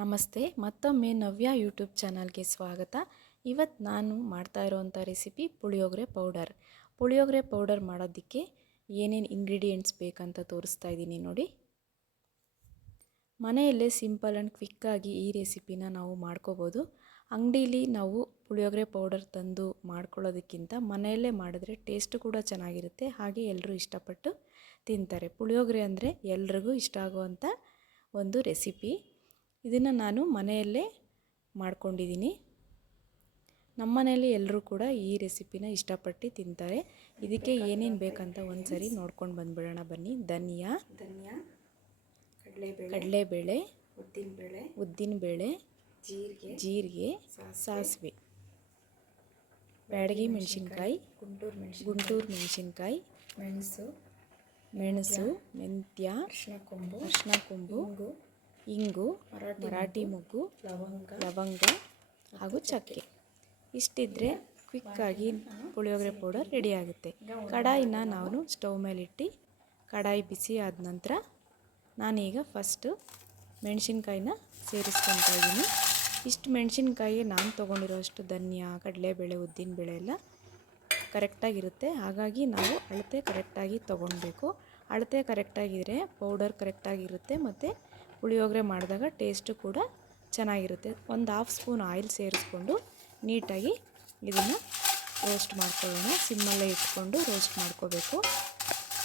ನಮಸ್ತೆ, ಮತ್ತೊಮ್ಮೆ ನವ್ಯ ಯೂಟ್ಯೂಬ್ ಚಾನಲ್ಗೆ ಸ್ವಾಗತ. ಇವತ್ತು ನಾನು ಮಾಡ್ತಾ ಇರೋವಂಥ recipe puliyogare powder. Puliyogare powder ಮಾಡೋದಕ್ಕೆ ಏನೇನು ಇಂಗ್ರೀಡಿಯೆಂಟ್ಸ್ ಬೇಕಂತ ತೋರಿಸ್ತಾ ಇದ್ದೀನಿ ನೋಡಿ. ಮನೆಯಲ್ಲೇ ಸಿಂಪಲ್ ಆ್ಯಂಡ್ ಕ್ವಿಕ್ಕಾಗಿ ಈ ರೆಸಿಪಿನ ನಾವು ಮಾಡ್ಕೋಬೋದು. ಅಂಗಡೀಲಿ ನಾವು ಪುಳಿಯೋಗರೆ ಪೌಡರ್ ತಂದು ಮಾಡ್ಕೊಳ್ಳೋದಕ್ಕಿಂತ ಮನೆಯಲ್ಲೇ ಮಾಡಿದ್ರೆ ಟೇಸ್ಟು ಕೂಡ ಚೆನ್ನಾಗಿರುತ್ತೆ, ಹಾಗೆ ಎಲ್ಲರೂ ಇಷ್ಟಪಟ್ಟು ತಿಂತಾರೆ. ಪುಳಿಯೋಗರೆ ಅಂದರೆ ಎಲ್ರಿಗೂ ಇಷ್ಟ ಆಗುವಂಥ ಒಂದು ರೆಸಿಪಿ. ಇದನ್ನು ನಾನು ಮನೆಯಲ್ಲೇ ಮಾಡ್ಕೊಂಡಿದ್ದೀನಿ. ನಮ್ಮ ಮನೆಯಲ್ಲಿ ಎಲ್ಲರೂ ಕೂಡ ಈ ರೆಸಿಪಿನ ಇಷ್ಟಪಟ್ಟು ತಿಂತಾರೆ. ಇದಕ್ಕೆ ಏನೇನು ಬೇಕಂತ ಒಂದು ಸರಿ ನೋಡ್ಕೊಂಡು ಬಂದುಬಿಡೋಣ ಬನ್ನಿ. ಧನಿಯಾ, ಕಡಲೆಬೇಳೆ, ಉದ್ದಿನಬೇಳೆ, ಜೀರಿಗೆ, ಸಾಸಿವೆ, ಬ್ಯಾಡಗಿ ಮೆಣಸಿನ್ಕಾಯಿ, ಗುಂಟೂರು ಮೆಣಸಿನ್ಕಾಯಿ, ಮೆಣಸು, ಮೆಂತ್ಯ, ಅರಿಶಿನ ಕೊಂಬು, ಇಂಗು, ಮರಾಠಿ ಮೊಗ್ಗು, ಲವಂಗ ಹಾಗೂ ಚಕ್ಕೆ. ಇಷ್ಟಿದ್ರೆ ಕ್ವಿಕ್ಕಾಗಿ ಪುಳಿಯೋಗರೆ ಪೌಡರ್ ರೆಡಿ ಆಗುತ್ತೆ. ಕಡಾಯಿನ ನಾನು ಸ್ಟವ್ ಮೇಲಿಟ್ಟು ಕಡಾಯಿ ಬಿಸಿ ಆದ ನಂತರ ನಾನೀಗ ಫಸ್ಟು ಮೆಣಸಿನ್ಕಾಯಿನ ಸೇರಿಸ್ಕೊತಾ ಇದ್ದೀನಿ. ಇಷ್ಟು ಮೆಣಸಿನ್ಕಾಯಿ ನಾನು ತೊಗೊಂಡಿರೋಷ್ಟು ಧನಿಯಾ, ಕಡಲೆಬೇಳೆ, ಉದ್ದಿನಬೇಳೆ ಎಲ್ಲ ಕರೆಕ್ಟಾಗಿರುತ್ತೆ. ಹಾಗಾಗಿ ನಾವು ಅಳತೆ ಕರೆಕ್ಟಾಗಿ ತೊಗೊಳ್ಬೇಕು. ಅಳತೆ ಕರೆಕ್ಟಾಗಿದ್ದರೆ ಪೌಡರ್ ಕರೆಕ್ಟಾಗಿರುತ್ತೆ ಮತ್ತು ಪುಳಿಯೋಗರೆ ಮಾಡಿದಾಗ ಟೇಸ್ಟು ಕೂಡ ಚೆನ್ನಾಗಿರುತ್ತೆ. ಒಂದು ಹಾಫ್ ಸ್ಪೂನ್ ಆಯಿಲ್ ಸೇರಿಸ್ಕೊಂಡು ನೀಟಾಗಿ ಇದನ್ನು ರೋಸ್ಟ್ ಮಾಡ್ಕೊಳ್ಳೋಣ. ಸಿಮ್ಮಲ್ಲೇ ಇಟ್ಕೊಂಡು ರೋಸ್ಟ್ ಮಾಡ್ಕೋಬೇಕು.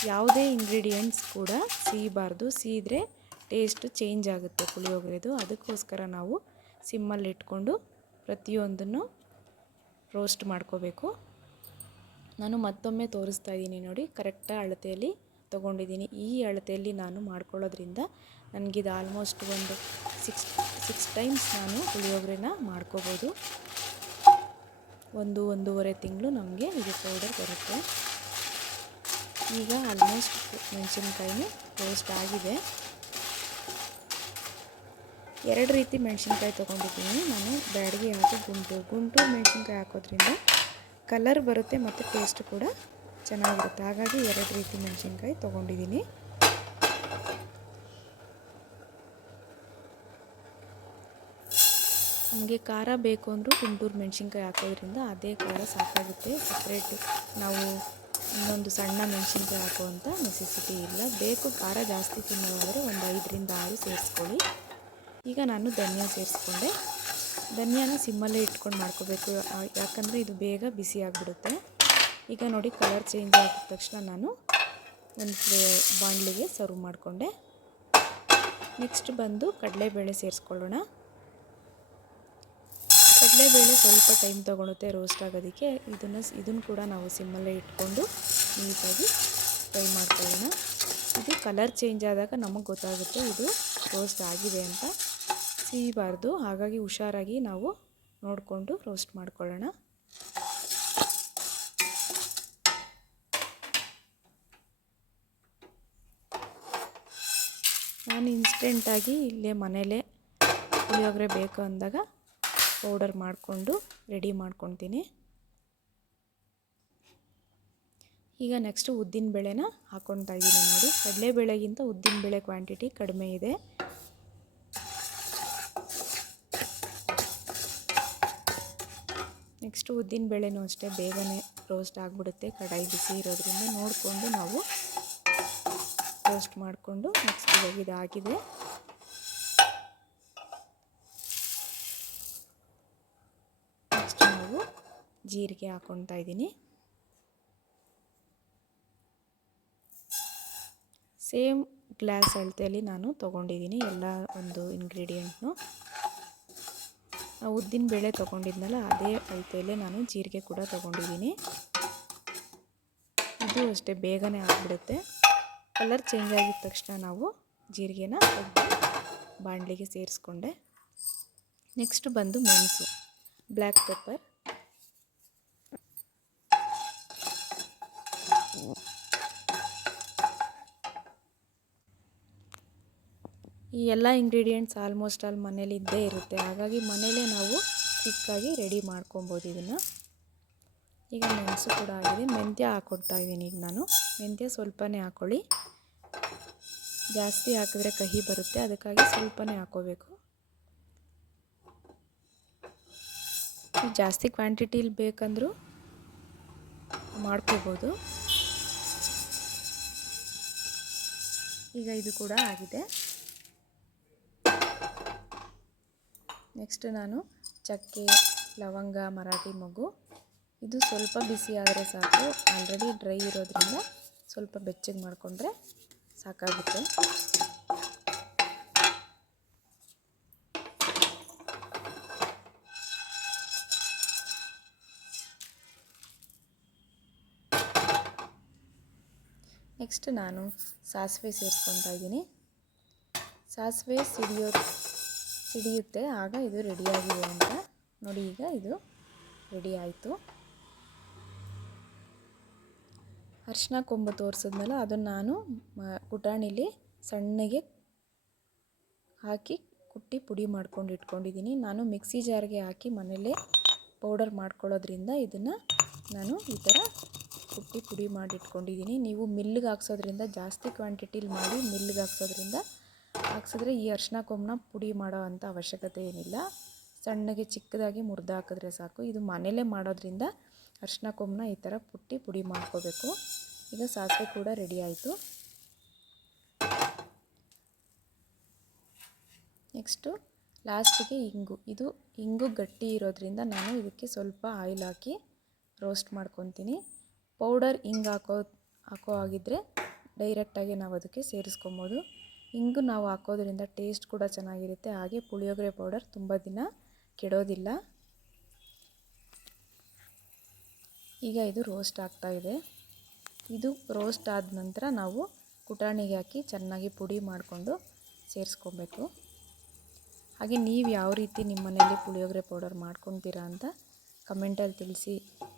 ಯಾವುದೇ ಇಂಗ್ರೀಡಿಯೆಂಟ್ಸ್ ಕೂಡ ಸಿಹಿಬಾರ್ದು, ಸಿಹಿದ್ರೆ ಟೇಸ್ಟು ಚೇಂಜ್ ಆಗುತ್ತೆ ಪುಳಿಯೋಗರೆದು. ಅದಕ್ಕೋಸ್ಕರ ನಾವು ಸಿಮ್ಮಲ್ಲಿ ಇಟ್ಕೊಂಡು ಪ್ರತಿಯೊಂದನ್ನು ರೋಸ್ಟ್ ಮಾಡ್ಕೋಬೇಕು. ನಾನು ಮತ್ತೊಮ್ಮೆ ತೋರಿಸ್ತಾ ಇದ್ದೀನಿ ನೋಡಿ, ಕರೆಕ್ಟಾಗಿ ಅಳತೆಯಲ್ಲಿ ತೊಗೊಂಡಿದ್ದೀನಿ. ಈ ಅಳತೆಯಲ್ಲಿ ನಾನು ಮಾಡ್ಕೊಳ್ಳೋದ್ರಿಂದ ನನಗಿದು ಆಲ್ಮೋಸ್ಟ್ ಒಂದು ಸಿಕ್ಸ್ ಟೈಮ್ಸ್ ನಾನು ಪುಳಿಯೋಗರೆನ ಮಾಡ್ಕೋಬೋದು. ಒಂದೂವರೆ ತಿಂಗಳು ನಮಗೆ ಇದು ಪೌಡರ್ ಬರುತ್ತೆ. ಈಗ ಆಲ್ಮೋಸ್ಟ್ ಮೆಣಸಿನ್ಕಾಯಿನೂ ರೋಸ್ಟ್ ಆಗಿದೆ. 2 ರೀತಿ ಮೆಣಸಿನ್ಕಾಯಿ ತೊಗೊಂಡಿದ್ದೀನಿ ನಾನು. ಬ್ಯಾಡಗಿ ಹಾಗೂ ಗುಂಟೂರು ಮೆಣಸಿನ್ಕಾಯಿ ಹಾಕೋದ್ರಿಂದ ಕಲರ್ ಬರುತ್ತೆ ಮತ್ತು ಟೇಸ್ಟ್ ಕೂಡ ಚೆನ್ನಾಗಿರುತ್ತೆ. ಹಾಗಾಗಿ 2 ರೀತಿ ಮೆಣಸಿನ್ಕಾಯಿ ತೊಗೊಂಡಿದ್ದೀನಿ. ನಮಗೆ ಖಾರ ಬೇಕು ಅಂದರೂ ಗುಂಟೂರು ಮೆಣಸಿನ್ಕಾಯಿ ಹಾಕೋದ್ರಿಂದ ಅದೇ ಖಾರ ಸಾಕಾಗುತ್ತೆ. ಸಪ್ರೇಟ್ ನಾವು ಇನ್ನೊಂದು ಸಣ್ಣ ಮೆಣಸಿನ್ಕಾಯಿ ಹಾಕುವಂಥ ನೆಸೆಸಿಟಿ ಇಲ್ಲ. ಬೇಕು ಖಾರ ಜಾಸ್ತಿ ತಿನ್ನೋದಾದರೆ ಒಂದು 5ರಿಂದ 6 ಸೇರಿಸ್ಕೊಳ್ಳಿ. ಈಗ ನಾನು ಧನಿಯಾ ಸೇರಿಸ್ಕೊಂಡೆ. ಧನಿಯಾನ ಸಿಮ್ಮಲ್ಲೇ ಇಟ್ಕೊಂಡು ಮಾಡ್ಕೋಬೇಕು, ಯಾಕಂದರೆ ಇದು ಬೇಗ ಬಿಸಿ ಆಗಿಬಿಡುತ್ತೆ. ಈಗ ನೋಡಿ ಕಲರ್ ಚೇಂಜ್ ಆಗಿದ ತಕ್ಷಣ ನಾನು ಒಂದು ಬಾಣಲಿಗೆ ಸರ್ವ್ ಮಾಡಿಕೊಂಡೆ. ನೆಕ್ಸ್ಟ್ ಬಂದು ಕಡಲೆಬೇಳೆ ಸೇರಿಸ್ಕೊಳ್ಳೋಣ. ಕಡಲೆಬೇಳೆ ಸ್ವಲ್ಪ ಟೈಮ್ ತೊಗೊಳುತ್ತೆ ರೋಸ್ಟ್ ಆಗೋದಕ್ಕೆ. ಇದನ್ನು ಕೂಡ ನಾವು ಸಿಮ್ಮಲ್ಲೇ ಇಟ್ಕೊಂಡು ನೀಟಾಗಿ ಫ್ರೈ ಮಾಡ್ಕೊಳ್ಳೋಣ. ಇದು ಕಲರ್ ಚೇಂಜ್ ಆದಾಗ ನಮಗೆ ಗೊತ್ತಾಗುತ್ತೆ ಇದು ರೋಸ್ಟ್ ಆಗಿದೆ ಅಂತ. ಸಿಹಿಬಾರ್ದು, ಹಾಗಾಗಿ ಹುಷಾರಾಗಿ ನಾವು ನೋಡಿಕೊಂಡು ರೋಸ್ಟ್ ಮಾಡ್ಕೊಳ್ಳೋಣ. ನಾನು ಇನ್ಸ್ಟೆಂಟಾಗಿ ಇಲ್ಲೇ ಮನೇಲೇ ಪುಳಿಯೋಗರೆ ಬೇಕು ಅಂದಾಗ ಪೌಡರ್ ಮಾಡಿಕೊಂಡು ರೆಡಿ ಮಾಡ್ಕೊತೀನಿ. ಈಗ ನೆಕ್ಸ್ಟು ಉದ್ದಿನಬೇಳೆನ ಹಾಕ್ಕೊತಾ ಇದ್ದೀನಿ ನೋಡಿ. ಕಡಲೆಬೇಳೆಗಿಂತ ಉದ್ದಿನಬೇಳೆ ಕ್ವಾಂಟಿಟಿ ಕಡಿಮೆ ಇದೆ. ನೆಕ್ಸ್ಟು ಉದ್ದಿನಬೇಳೆನೂ ಅಷ್ಟೇ ಬೇಗನೆ ರೋಸ್ಟ್ ಆಗಿಬಿಡುತ್ತೆ. ಕಡಾಯಿ ಬಿಸಿ ಇರೋದ್ರಿಂದ ನೋಡಿಕೊಂಡು ನಾವು ರೋಸ್ಟ್ ಮಾಡಿಕೊಂಡು ನೆಕ್ಸ್ಟ್ ಇವಾಗ ಇದಾಗಿದೆ. ನೆಕ್ಸ್ಟ್ ನಾವು ಜೀರಿಗೆ ಹಾಕ್ಕೊತಾ ಇದ್ದೀನಿ. ಸೇಮ್ ಗ್ಲಾಸ್ ಅಳತೆಯಲ್ಲಿ ನಾನು ತೊಗೊಂಡಿದ್ದೀನಿ ಎಲ್ಲ ಒಂದು ಇಂಗ್ರೀಡಿಯೆಂಟ್ನು. ಉದ್ದಿನಬೇಳೆ ತೊಗೊಂಡಿದ್ನಲ್ಲ ಅದೇ ಅಳತೆಯಲ್ಲೇ ನಾನು ಜೀರಿಗೆ ಕೂಡ ತೊಗೊಂಡಿದ್ದೀನಿ. ಇದು ಅಷ್ಟೇ ಬೇಗನೆ ಆಗಿಬಿಡುತ್ತೆ. ಕಲರ್ ಚೇಂಜ್ ಆಗಿದ ತಕ್ಷಣ ನಾವು ಜೀರಿಗೆನ ಬಾಣಲಿಗೆ ಸೇರಿಸ್ಕೊಂಡೆ. ನೆಕ್ಸ್ಟ್ ಬಂದು ಮೆಣಸು, ಬ್ಲ್ಯಾಕ್ ಪೆಪ್ಪರ್, ಈ ಎಲ್ಲ ಇಂಗ್ರೀಡಿಯೆಂಟ್ಸ್ ಆಲ್ಮೋಸ್ಟ್ ಆಲ್ ಮನೇಲಿ ಇದ್ದೇ ಇರುತ್ತೆ. ಹಾಗಾಗಿ ಮನೇಲೇ ನಾವು ಕ್ವಿಕ್ಕಾಗಿ ರೆಡಿ ಮಾಡ್ಕೊಬೋದು ಇದನ್ನು. ಈಗ ಮೆಣಸು ಕೂಡ ಆಗಿದೆ. ಮೆಂತ್ಯ ಹಾಕ್ಕೊಡ್ತಾ ಇದ್ದೀನಿ ಈಗ ನಾನು. ಮೆಂತ್ಯ ಸ್ವಲ್ಪನೇ ಹಾಕ್ಕೊಳ್ಳಿ, ಜಾಸ್ತಿ ಹಾಕಿದ್ರೆ ಕಹಿ ಬರುತ್ತೆ, ಅದಕ್ಕಾಗಿ ಸ್ವಲ್ಪನೇ ಹಾಕ್ಕೋಬೇಕು. ಜಾಸ್ತಿ ಕ್ವಾಂಟಿಟಿಲಿ ಬೇಕಂದ್ರೂ ಮಾಡ್ಕೋಬೋದು. ಈಗ ಇದು ಕೂಡ ಆಗಿದೆ. ನೆಕ್ಸ್ಟ್ ನಾನು ಚಕ್ಕೆ, ಲವಂಗ, ಮರಾಠಿ ಮೊಗ್ಗು ಇದು ಸ್ವಲ್ಪ ಬಿಸಿ ಆದರೆ ಸಾಕು. ಆಲ್ರೆಡಿ ಡ್ರೈ ಇರೋದ್ರಿಂದ ಸ್ವಲ್ಪ ಬೆಚ್ಚಗೆ ಮಾಡಿಕೊಂಡ್ರೆ ಸಾಕಾಗುತ್ತೆ. ನೆಕ್ಸ್ಟ್ ನಾನು ಸಾಸಿವೆ ಸೇರಿಸ್ಕೊತಾ ಇದ್ದೀನಿ. ಸಾಸಿವೆ ಸಿಡಿಯುತ್ತೆ ಆಗ ಇದು ರೆಡಿಯಾಗಿದೆ ಅಂತ ನೋಡಿ. ಈಗ ಇದು ರೆಡಿ ಆಯಿತು. ಅರಿಶಿನ ಕೊಂಬು ತೋರಿಸಿದ್ನಲ್ಲ ಅದನ್ನು ನಾನು ಕುಟಾಣಿಲಿ ಸಣ್ಣಗೆ ಹಾಕಿ ಕುಟ್ಟಿ ಪುಡಿ ಮಾಡ್ಕೊಂಡು ಇಟ್ಕೊಂಡಿದ್ದೀನಿ. ನಾನು ಮಿಕ್ಸಿ ಜಾರ್ಗೆ ಹಾಕಿ ಮನೆಯಲ್ಲೇ ಪೌಡರ್ ಮಾಡ್ಕೊಳ್ಳೋದ್ರಿಂದ ಇದನ್ನು ನಾನು ಈ ಥರ ಕುಟ್ಟಿ ಪುಡಿ ಮಾಡಿ ಇಟ್ಕೊಂಡಿದ್ದೀನಿ. ನೀವು ಮಿಲ್ಲಿಗೆ ಹಾಕ್ಸೋದ್ರಿಂದ ಜಾಸ್ತಿ ಕ್ವಾಂಟಿಟಿಲಿ ಮಾಡಿ ಮಿಲ್ಲಿಗೆ ಹಾಕ್ಸಿದ್ರೆ ಈ ಅರಿಶಿನ ಕೊಂಬನ್ನ ಪುಡಿ ಮಾಡೋ ಅಂಥ ಅವಶ್ಯಕತೆ ಏನಿಲ್ಲ. ಸಣ್ಣಗೆ ಚಿಕ್ಕದಾಗಿ ಮುರಿದು ಹಾಕಿದ್ರೆ ಸಾಕು. ಇದು ಮನೆಯಲ್ಲೇ ಮಾಡೋದ್ರಿಂದ ಅರಿಶಿನ ಕೊಂಬನ್ನ ಈ ಥರ ಪುಡಿ ಮಾಡ್ಕೋಬೇಕು. ಈಗ ಸಾಸಿವೆ ಕೂಡ ರೆಡಿ ಆಯಿತು. ನೆಕ್ಸ್ಟು ಲಾಸ್ಟಿಗೆ ಇಂಗು ಗಟ್ಟಿ ಇರೋದ್ರಿಂದ ನಾನು ಇದಕ್ಕೆ ಸ್ವಲ್ಪ ಆಯಿಲ್ ಹಾಕಿ ರೋಸ್ಟ್ ಮಾಡ್ಕೊತೀನಿ. ಪೌಡರ್ ಹಾಕೋ ಆಗಿದ್ದರೆ ಡೈರೆಕ್ಟಾಗಿ ನಾವು ಅದಕ್ಕೆ ಸೇರಿಸ್ಕೊಬೋದು. ಇಂಗು ನಾವು ಹಾಕೋದ್ರಿಂದ ಟೇಸ್ಟ್ ಕೂಡ ಚೆನ್ನಾಗಿರುತ್ತೆ. ಹಾಗೆ ಪುಳಿಯೋಗರೆ ಪೌಡರ್ ತುಂಬ ದಿನ ಕೆಡೋದಿಲ್ಲ. ಈಗ ಇದು ರೋಸ್ಟ್ ಆಗ್ತಾಯಿದೆ. ಇದು ರೋಸ್ಟ್ ಆದ ನಂತರ ನಾವು ಕುಟಾಣಿಗೆ ಹಾಕಿ ಚೆನ್ನಾಗಿ ಪುಡಿ ಮಾಡಿಕೊಂಡು ಸೇರಿಸ್ಕೊಬೇಕು. ಹಾಗೆ ನೀವು ಯಾವ ರೀತಿ ನಿಮ್ಮ ಮನೆಯಲ್ಲಿ ಪುಳಿಯೋಗರೆ ಪೌಡರ್ ಮಾಡ್ಕೊತೀರಾ ಅಂತ ಕಮೆಂಟಲ್ಲಿ ತಿಳಿಸಿ.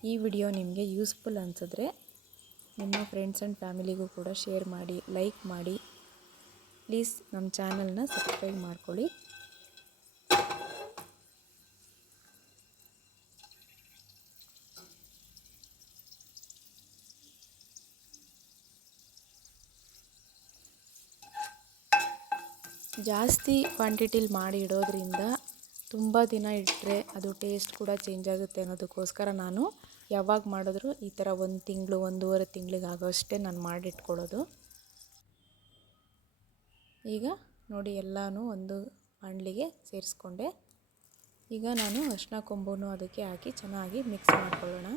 ಈ ವಿಡಿಯೋ ನಿಮಗೆ ಯೂಸ್ಫುಲ್ ಅನಿಸಿದ್ರೆ ನಿಮ್ಮ ಫ್ರೆಂಡ್ಸ್ ಆ್ಯಂಡ್ ಫ್ಯಾಮಿಲಿಗೂ ಕೂಡ ಶೇರ್ ಮಾಡಿ, ಲೈಕ್ ಮಾಡಿ. ಪ್ಲೀಸ್ ನಮ್ಮ ಚಾನಲ್ನ ಸಬ್ಸ್ಕ್ರೈಬ್ ಮಾಡ್ಕೊಳ್ಳಿ. ಜಾಸ್ತಿ ಕ್ವಾಂಟಿಟಿಲಿ ಮಾಡಿ ಇಡೋದ್ರಿಂದ ತುಂಬ ದಿನ ಇಟ್ಟರೆ ಅದು ಟೇಸ್ಟ್ ಕೂಡ ಚೇಂಜ್ ಆಗುತ್ತೆ ಅನ್ನೋದಕ್ಕೋಸ್ಕರ ನಾನು ಯಾವಾಗ ಮಾಡಿದ್ರು ಈ ಥರ 1 ತಿಂಗಳು 1.5 ತಿಂಗಳಿಗೆ ಆಗೋಷ್ಟೇ ನಾನು ಮಾಡಿಟ್ಕೊಳ್ಳೋದು. ಈಗ ನೋಡಿ ಎಲ್ಲನೂ ಒಂದು ಬಾಣಲಿಗೆ ಸೇರಿಸ್ಕೊಂಡೆ. ಈಗ ನಾನು ಅರಿಶಿನ ಕೊಂಬನ್ನು ಅದಕ್ಕೆ ಹಾಕಿ ಚೆನ್ನಾಗಿ ಮಿಕ್ಸ್ ಮಾಡ್ಕೊಳ್ಳೋಣ.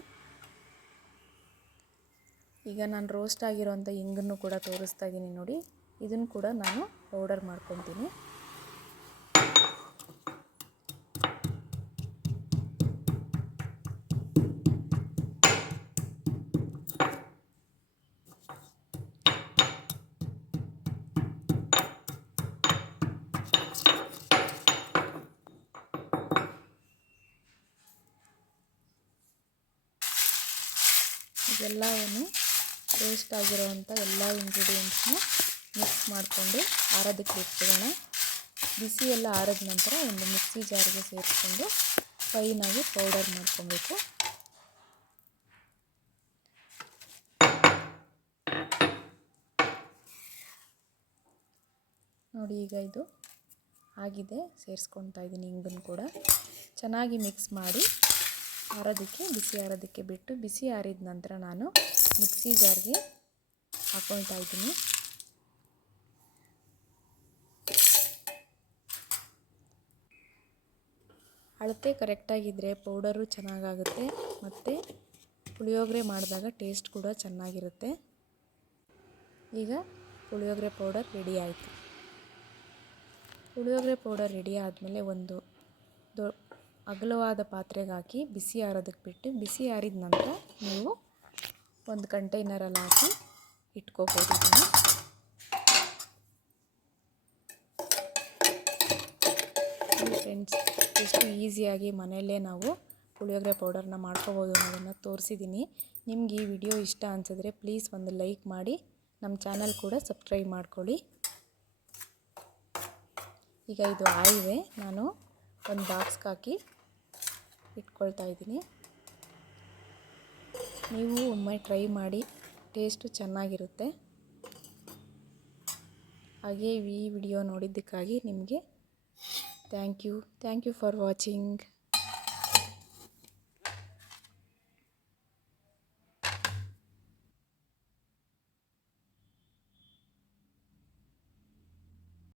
ಈಗ ನಾನು ರೋಸ್ಟ್ ಆಗಿರೋಂಥ ಇಂಗನ್ನು ಕೂಡ ತೋರಿಸ್ತಾ ಇದ್ದೀನಿ ನೋಡಿ. ಇದನ್ನು ಕೂಡ ನಾನು ಪೌಡರ್ ಮಾಡ್ಕೊತೀನಿ. ಇದೆಲ್ಲವನ್ನು ರೋಸ್ಟ್ ಆಗಿರೋವಂಥ ಎಲ್ಲ ಇಂಗ್ರೀಡಿಯೆಂಟ್ಸ್ನ ಮಿಕ್ಸ್ ಮಾಡಿಕೊಂಡು ಆರೋದಕ್ಕೆ ಇಟ್ಬಿಡೋಣ. ಬಿಸಿ ಎಲ್ಲ ಆರಿದ ನಂತರ ಒಂದು ಮಿಕ್ಸಿ ಜಾರ್ಗೆ ಸೇರಿಸ್ಕೊಂಡು ಫೈನಾಗಿ ಪೌಡರ್ ಮಾಡ್ಕೊಬೇಕು. ನೋಡಿ ಈಗ ಇದು ಆಗಿದೆ. ಸೇರಿಸ್ಕೊತಾ ಇದ್ದೀನಿ ಇಂಗನ್ನು ಕೂಡ. ಚೆನ್ನಾಗಿ ಮಿಕ್ಸ್ ಮಾಡಿ ಬಿಸಿ ಆರೋದಕ್ಕೆ ಬಿಟ್ಟು, ಬಿಸಿ ಆರಿದ ನಂತರ ನಾನು ಮಿಕ್ಸಿ ಜಾರ್ಗೆ ಹಾಕ್ಕೊಳ್ತಾ ಇದ್ದೀನಿ. ಅಳತೆ ಕರೆಕ್ಟಾಗಿದ್ದರೆ ಪೌಡರು ಚೆನ್ನಾಗಾಗುತ್ತೆ ಮತ್ತು ಪುಳಿಯೋಗರೆ ಮಾಡಿದಾಗ ಟೇಸ್ಟ್ ಕೂಡ ಚೆನ್ನಾಗಿರುತ್ತೆ. ಈಗ ಪುಳಿಯೋಗರೆ ಪೌಡರ್ ರೆಡಿ ಆಯಿತು. ಪುಳಿಯೋಗರೆ ಪೌಡರ್ ರೆಡಿ ಆದಮೇಲೆ ಒಂದು ಅಗಲವಾದ ಪಾತ್ರೆಗೆ ಹಾಕಿ ಬಿಸಿ ಆರೋದಕ್ಕೆ ಬಿಟ್ಟು, ಬಿಸಿ ಆರಿದ ನಂತರ ನೀವು ಒಂದು ಕಂಟೈನರಲ್ಲಿ ಹಾಕಿ ಇಟ್ಕೋಬೋದು. ಫ್ರೆಂಡ್ಸ್, ಎಷ್ಟು ಈಸಿಯಾಗಿ ಮನೆಯಲ್ಲೇ ನಾವು ಪುಳಿಯೋಗರೆ ಪೌಡರ್ನ ಮಾಡ್ಕೋಬೋದು ಅನ್ನೋದನ್ನು ತೋರಿಸಿದ್ದೀನಿ. ನಿಮ್ಗೆ ಈ ವಿಡಿಯೋ ಇಷ್ಟ ಅನಿಸಿದ್ರೆ ಪ್ಲೀಸ್ ಒಂದು ಲೈಕ್ ಮಾಡಿ, ನಮ್ಮ ಚಾನಲ್ ಕೂಡ ಸಬ್ಸ್ಕ್ರೈಬ್ ಮಾಡ್ಕೊಳ್ಳಿ. ಈಗ ಇದು ಆಯಿದೆ. ನಾನು ಒಂದು ಬಾಕ್ಸ್ಗೆ ಹಾಕಿ ಇಟ್ಕೊಳ್ತಾ ಇದ್ದೀನಿ. ನೀವು ಒಮ್ಮೆ ಟ್ರೈ ಮಾಡಿ, ಟೇಸ್ಟು ಚೆನ್ನಾಗಿರುತ್ತೆ. ಹಾಗೆ ಈ ವಿಡಿಯೋ ನೋಡಿದ್ದಕ್ಕಾಗಿ ನಿಮಗೆ ಥ್ಯಾಂಕ್ ಯು ಫಾರ್ ವಾಚಿಂಗ್.